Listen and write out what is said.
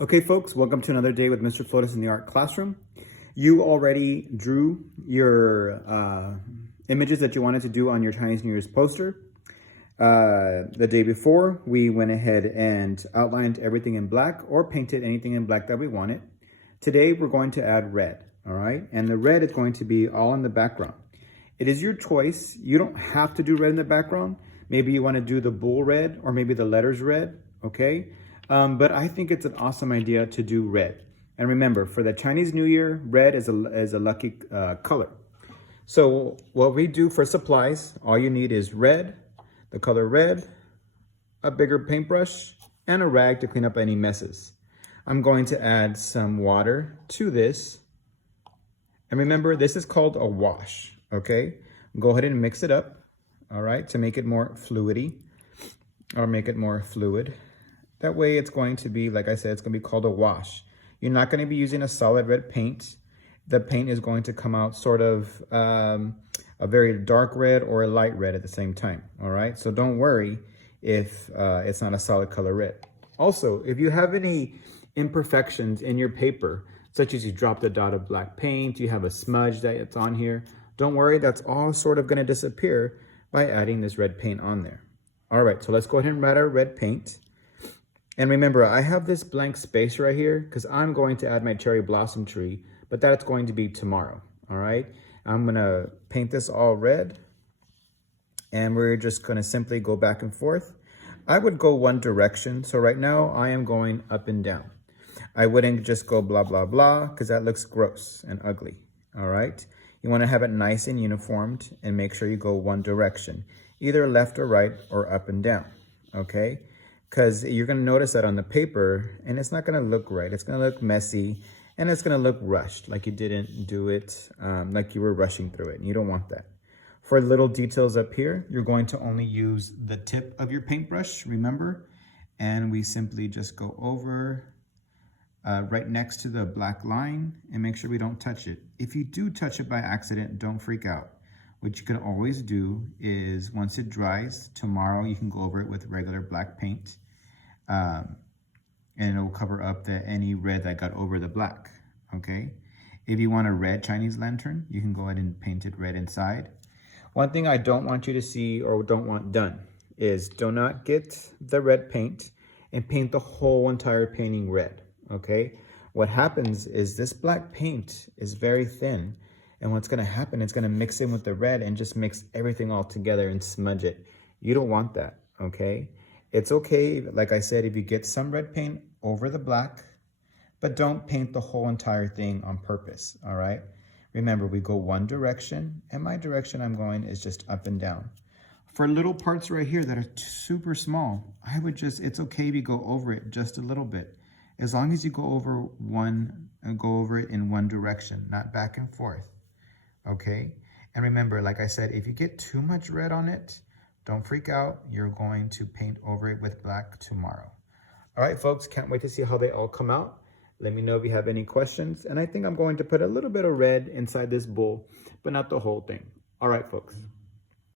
Okay, folks, welcome to another day with Mr. Flores in the art classroom. You already drew your images that you wanted to do on your Chinese New Year's poster. The day before, we went ahead and outlined everything in black or painted anything in black that we wanted. Today, we're going to add red, all right? And the red is going to be all in the background. It is your choice. You don't have to do red in the background. Maybe you want to do the bull red or maybe the letters red, okay? But I think it's an awesome idea to do red. And remember, for the Chinese New Year, red is a lucky color. So what we do for supplies, all you need is red, the color red, a bigger paintbrush, and a rag to clean up any messes. I'm going to add some water to this. And remember, this is called a wash, okay? Go ahead and mix it up, all right, to make it more fluidy or make it more fluid. That way it's going to be, like I said, it's going to be called a wash. You're not going to be using a solid red paint. The paint is going to come out sort of a very dark red or a light red at the same time, all right? So don't worry if it's not a solid color red. Also, if you have any imperfections in your paper, such as you dropped a dot of black paint, you have a smudge that's on here, don't worry, that's all sort of going to disappear by adding this red paint on there. All right, so let's go ahead and add our red paint. And remember, I have this blank space right here because I'm going to add my cherry blossom tree, but that's going to be tomorrow, all right? I'm gonna paint this all red and we're just gonna simply go back and forth. I would go one direction. So right now I am going up and down. I wouldn't just go blah, blah, blah, because that looks gross and ugly, all right? You wanna have it nice and uniformed and make sure you go one direction, either left or right or up and down, okay? Because you're going to notice that on the paper and it's not going to look right. It's going to look messy and it's going to look rushed, like you didn't do it, like you were rushing through it. And you don't want that. For little details up here, you're going to only use the tip of your paintbrush, remember? And we simply just go over right next to the black line and make sure we don't touch it. If you do touch it by accident, don't freak out. What you can always do is once it dries, tomorrow you can go over it with regular black paint and it will cover up any red that got over the black, okay? If you want a red Chinese lantern, you can go ahead and paint it red inside. One thing I don't want you to see or don't want done is do not get the red paint and paint the whole entire painting red, okay? What happens is this black paint is very thin. And what's gonna happen, it's gonna mix in with the red and just mix everything all together and smudge it. You don't want that, okay? It's okay, like I said, if you get some red paint over the black, but don't paint the whole entire thing on purpose, all right? Remember, we go one direction, and my direction I'm going is just up and down. For little parts right here that are super small, it's okay if you go over it just a little bit. As long as you go over it in one direction, not back and forth. Okay, and remember, like I said, if you get too much red on it, don't freak out. You're going to paint over it with black tomorrow. All right, folks, can't wait to see how they all come out. Let me know if you have any questions. And I think I'm going to put a little bit of red inside this bowl, but not the whole thing. All right, folks.